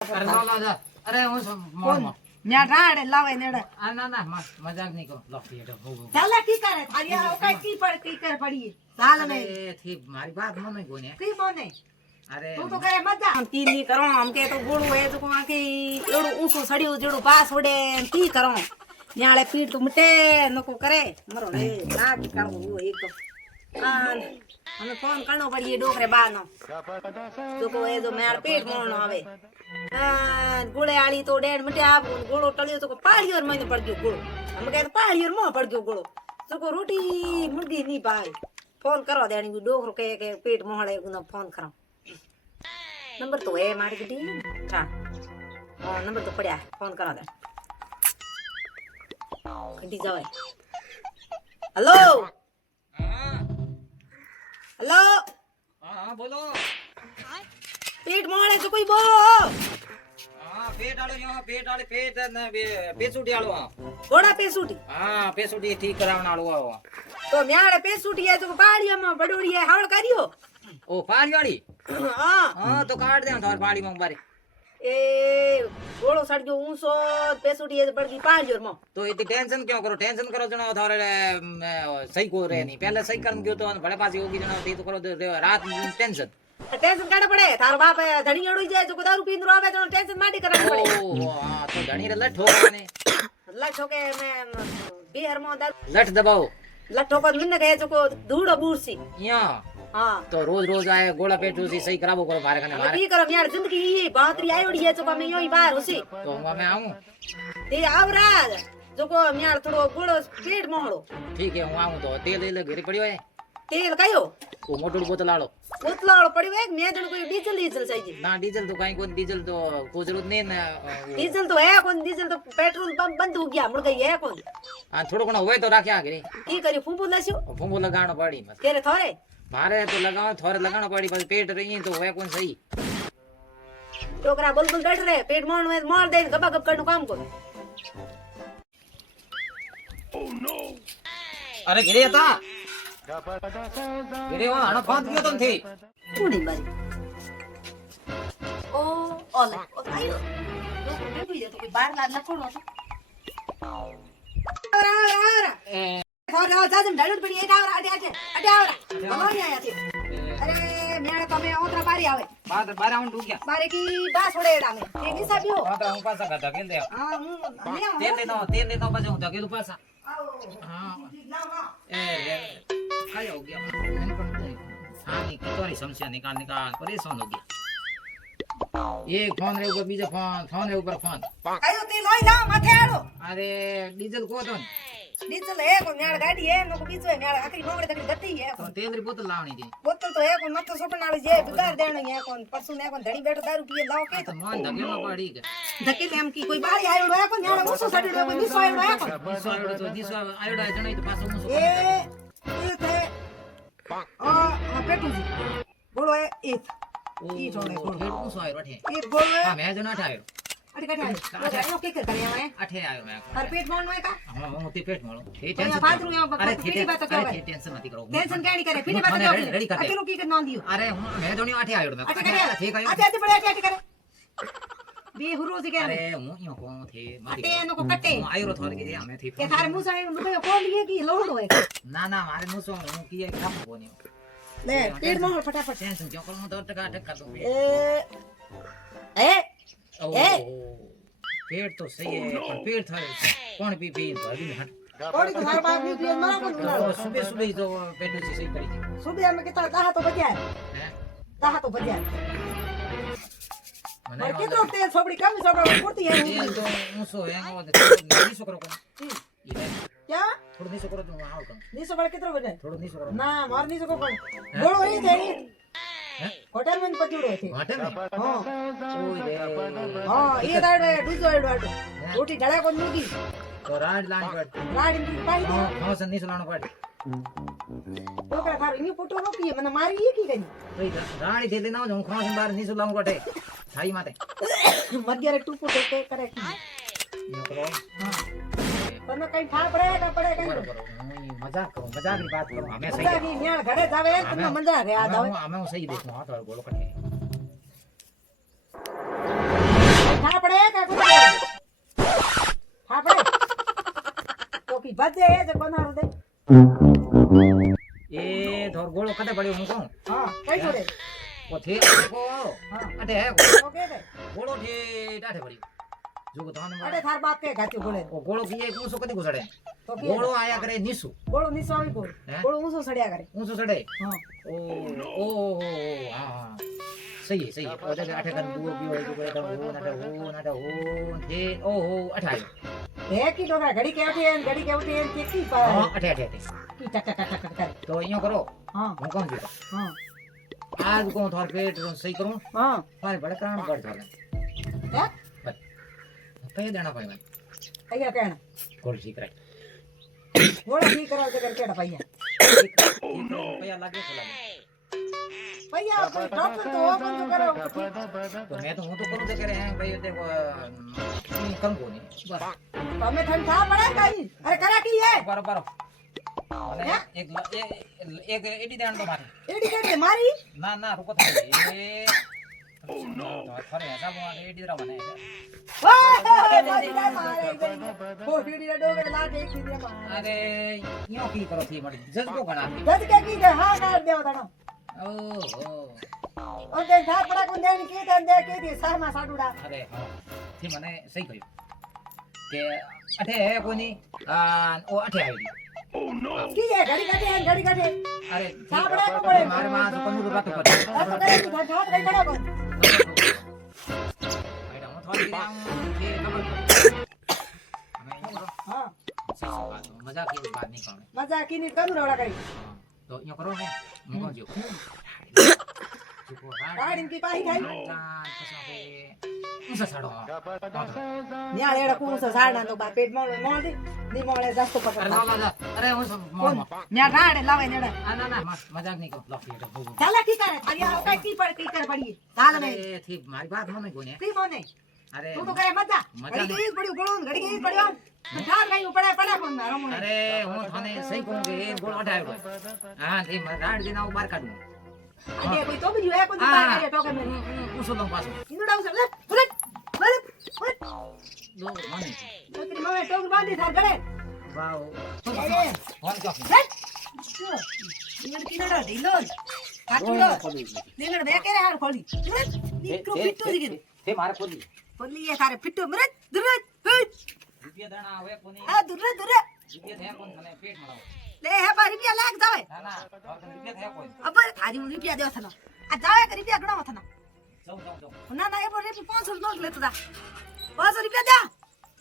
અરે લો લો લો. અરે હું મોણો ન્યા રાડે લાવે નેડે આ ના ના મજાક નહીં કરો લો પીડો ચાલે કી કરે થારી આ કઈ કી કરે પડી ચાલ ને અરે થી મારી વાત મને ગોને કી મોને અરે તું તો કરે મજા આમ કી ની કરો આમ કે તો ગોળું હે તો કોણ કે એડું ઊંચું સડ્યું જેડું પાસ વડે કી કરો ન્યાળે પીટ તો મટે નકો કરે મરો ને ના કી કાવું હોય એક તો કાન અમે ફોન કરનો પડીએ ડોકરે બાનો તો કો એ જો મેળ પેટ મોણો આવે ગોળે આળી તો ડેડ મટે આ ગોળો ટળ્યો તો પાળીઓર મહિને પડ્યો ગોળો અમે કહે પાળીઓર માં પડ્યો ગોળો તો કો રોટી મુર્ગી ની ભાઈ ફોન કરવા દેણી ડોકરો કે પેટ મોહળે ગુનો ફોન કરો નંબર તો હે મારી ગડી હા નંબર તો પડ્યા ફોન કરવા દે ઘંટી જવાય હેલો હેલો હા બોલો પેટ મોહળે તો કોઈ બોલો હા પેટ આળો પેટ ને પેસુડી આળો ઘોડા પેસુટી હા પેસુડી ઠીક કરાવણ આળો આવો તો મ્યાળે પેસુટી એ તો પાડીયામાં બડોડીએ હાવળ કર્યો ઓ પાળીવાળી હા હા તો કાઢ દે તમાર પાળીમાં બારી એ ગોળો સડ્યો ઊંસો પેસુટી એ પડગી પાડીયોરમાં તો એથી ટેન્શન ક્યાં કરો ટેન્શન કરો જણાવો થારે સહી કો રે નહીં પહેલા સહી કરીને ગયો તો અને ભલે પાછી ઓગી જણાવો તે તો કરો રાત ટેન્શન ટેન્શન કાઢે પડે તારો બાપ ધણી અડુઈ જાય તો દારૂ પીંદરો આવે તો ટેન્શન માટી કરવાની પડે ઓ હા તો ધણી રે લઠ ઠોકવાને લઠો કે મે બિહાર માં દારૂ લઠ દબાવો લઠો કો મિને કહે તો ધૂડો બૂરસી યા હા તો રોજ આય ગોળા પેટું થી સહી કરાવો કરો મારે કને મારે કી કરો યાર જિંદગી ઈ બાતરી આયોડી છે તો અમે યોઈ બહાર હોસી તો હું અમે આવું તે આવરા જો કો યાર થોડો ગોળો પેટ મોહળો ઠીક હે હું આવું તો તેલ લઈ લે ઘરે પડ્યો હે તેલ કયો ઓ મોટું બોતલ આળો ઉતલાળો પડ્યો એક મેં જણ કોઈ ડીઝલ સાઈજી ના ડીઝલ તો કઈ કોઈ ડીઝલ તો કોઈ જરૂર નહીં ને ડીઝલ તો હે કોણ ડીઝલ તો પેટ્રોલ પંપ બંધ હો ગયા મુર્ગઈ હે કોણ આ થોડો ઘણો હોય તો રાખ્યા ઘરે કી કર્યું ફૂંફુ લસ્યો ફૂંબો લગાડો પડી બસ કેરે થોરે મારે તો લગાવો થોરે લગાડો પડી પછી પેટ રહી તો હોય કોણ સહી છોકરા બલબલ બેઠ રે પેટ મોણ મે મોણ દે ગબા ગબ કરનું કામ કરો અરે ઘરે હતા ઘરે આનો ફોન ગયો તમ થી ઉડી મારી ઓ ઓલા ઓ આયો લોકો બેઠી જતો કોઈ બાર ના લખણો તો આવરા થોર જાજમ ડાળું પડી એ આવરા અડે આવરા બોલો ની આયા છે અરે મેણે તમે ઓતરા બારી આવે બાર આઉં ડૂગ્યા બારે કી બા છોડેડા મે એ નિસા બીઓ હા હું પાછા કાઢા કેલ દે હા હું તેલ દે તો પછી હું ધકેલું પાછા આવો હા લાવ લાવ એ ખાયો ગયા મને પણ હા ની કતોરી સમસ્યા નિકાલ પરેશાન હો ગયા એક ફોન રે ઉપર બીજો ફોન રે ઉપર ફોન આયો તે લોઈ લા માથે આડો અરે ડીઝલ કો તો ડીઝલ હે કો ન્યાળ ગાડી હે નો બીજો હે ન્યાળ આખરી મોગડે તકડી ગતી હે તો તેલરી બોતલ લાવણી હતી બોતલ તો હે કો મત સોપનાળી જે બિગાર દેણો હે કો પરસુ ને કો ધણી બેઠો દારૂ પીએ લાવ કે તો મોન ધકેલો પડી કે ધકે એમ કી કોઈ બારી આયો હે કો ન્યાળ ઓસો સડ્યો કોઈ બીસો આયો હે કો બીસો આયડો તો દીસો આયડો જણાઈ તો પાછો હું શું એ તે આ પેટુજી બોલો એ ઈ જોડે બોલો ફેટ હું શું આયો રઠે ઈ બોલો હા મે જ નાઠ આયો અરે કાઢે આયો કે કરે આવે આઠે આયો મે તાર પેટ મોણ હોય કા હા હું તે પેટ મળો એ તો ટેન્શન પાદરું આવ અરે પીડી વાત કરો ટેન્શન નથી કરો ટેન્શન કેણી કરે પીડી વાત કરો રેડી કર અકેલો કી કે નો દિયો અરે હું મે જોણી આઠે આયો મે ઠીક આયો આતે પડે આતે કરે બે હુરોજી કે અરે હું યો કોણ થે અટે એનો કો કટે હું આયો થોર કે અમે થી કે થારે મુસા મુકયો કોણ લીએ કી લોડો હોય ના ના મારે નું શું હું કીએ કે આપો કોની લે પેટ મોણ ફટાફટ ટેન્શન ક્यों કરું હું તો ટકા દઉં એ પેટ તો સહી है पर पेट થાય કોણ પી ભાગી હટ કોડી તો મારા બાપ ની પીએ મારા કોણ બોલાવો સુબે સુબે તો પેટુ થી સહી કરી સુબે અમે કેતા તાહા તો બજાર હે તાહા તો બજાર મને પર કેટલો તેલ છોકરી કમ છોકરા પૂરતી હે એ તો હું સો હેંગો ની છોકરો કોણ ક્યાં થોડું ની છોકરો તો આવ કોણ ની છોકરા કેટલો બજાર થોડું ની છોકરો ના માર ની છોકરો કોણ બોલો એ દે હે હોટેલ માં પચુડો છે વાટે ને હા ઓય રે હા એ દાડે બીજો એડો આટો રોટી ઢળા કોણ મૂકી તો રાડ લાણ પડ ગાડી પાઈ દે હા સની સલાણો પડ છોકરા થાર ઇની ફોટો રોકી મને મારી એ કી ગઈ ઓય રાડી થેલી ના હું ખાસ બાર ની સલાણો પડે થાઈ માતે મધ્યારે ટૂપો તે કરે કી નકરો હા તને કઈ ખા પડે કે પડે કઈ બરોબર હું મજાક ની વાત કરું અમે સહી મજા કી ન્યા ઘરે જાવે તમને મજા રે આ દાવે અમે હું સહી દેખું હા તો ગોળો કટે બધે એ જ કોનારું દે એ થોર ગોળો કદે પડ્યો હું કહું હા કઈ જોડે ઓ થે કો અટે હે ઓકે દે ગોળો થી ટાઠે પડ્યો જો ધન અરે થાર બાપ કે ગાચું બોલે ઓ ગોળો કીએ ઊંચો કદી ઘસડે તો કે ગોળો આયા કરે નીસુ ગોળો નીચો આવી ગયો હે? ગોળો ઊંચો સડ્યા કરે ઊંચો ચડે હા ओ हाँ सही है और जब आठे कन बुओ भी हो तो तो हो ना हो ये ओ हो अठाई હે કી ડોગરા ઘડી કેવટી હે ઘડી કેવટી હે કે કી પાડે हाँ अठे अठे अठे કી ટક ટક ટક ટક तो यूं करो હા હું કોણ જીતો હા आज को थोड़ा पेट सही करूं હા मारे बड़े काम कर दो હે पे देना पड़ेगा અહીંયા કેણ गोल ठीक रहे ગોળો કી કરાવ તે કર કેડા પૈયા रुपया लगे तो लगे પૈયા કોઈ ડોક્ટર તો ઓપન તો કરો तो मैं तो हूं तो करूं तो करे हैं भाई देखो कम को नहीं बस તમે ઠંડા પડે કઈ અરે કરા કી હે बराबर અને એક એડી દાણ તો મારે એડી કેડી મારી ના ના રૂકો થાય એ નો ફરે હિસાબ માં એડી દરા મને મારી ના મારે ઓ ડીડી ડોગર લાગે એક દી માં અરે યો કી કરો થી મળી જજકો ગણા ગજ કે કી કે હા કાઢ દેવો તણો ઓહો ઓ તે ધા પડા કો દેની કી દે કે દી સામા સાડુડા અરે હા થી મને સહી કહ્યું કે અઠે હે કોની ઓ અઠે આવી કી હે ઘડી કાઢે અરે સાબડા કો પડે મારે માં તો કનું રાતો પડે આ તો કરે કી ધા કઈ પડે કો આઈડા હું થોડી આમ કે ખબર હા મજાક की बात नहीं करने મજા કી ની કરું રોડા કરી तो यो करो है मैं कौन जो ગાડી કી પાહી ખાઈ उसे सड़ो ન્યા એડા કુસો સાડા તો બા પેટ મોળે મોળે ની મોળે જાસ્તો अरे પકડ ना ना अरे वो सब કોણ ન્યા ગાડે લાવે નેડા ना ना मजाक नहीं कर लो ये तो ચાલા કી કરે તારી કઈ કી પડ કી કર પડી ચાલ ને अरे ठीक मारी बात मन कोने કી મોને अरे તું તો કરે મજા મજા ઘડી ગઈ પડ્યું ગોળો ઘડી ગઈ પડ્યો ઠાર નહીં પડે પડે પણ રમો अरे હું થાને સહી કહું કે એ ગોળ અઢાયો હા તે રાડ દેના બહાર કાઢું અરે કોઈ તો બીજું હે કોઈ તો બહાર કાઢે ટોકે મે ઉસો લમ પાછો ઇંદડા ઉસે લે ફરટ ફરટ ફરટ દો મને નોકરી માં ટોક બાંધી થાર ગડે વાવ તો એ ફોન કરો ઇંગડ કિનડો ઢીલો કાટુડો નિંગડ બે કેરે હાર ખોલી નીકળો ફિટ્ટુ દીગી તે મારે ખોલી ખોલી એ તારે ફિટ્ટુ મરત દુરત ફિટ રૂપિયા દાણા આવે કોની આ દુરત દુરત રૂપિયા થયા કોણ મને પેટ મળાવો લે હે પા રૂપિયા લાગ જાવે ના ના રૂપિયા થયા કોઈ અબર થારી હું રૂપિયા દેવા થનો આ જાવે કે રૂપિયા ગણવા થનો જાઉં ના ના એ પર 500 નોટ લેતો જા 500 રૂપિયા દે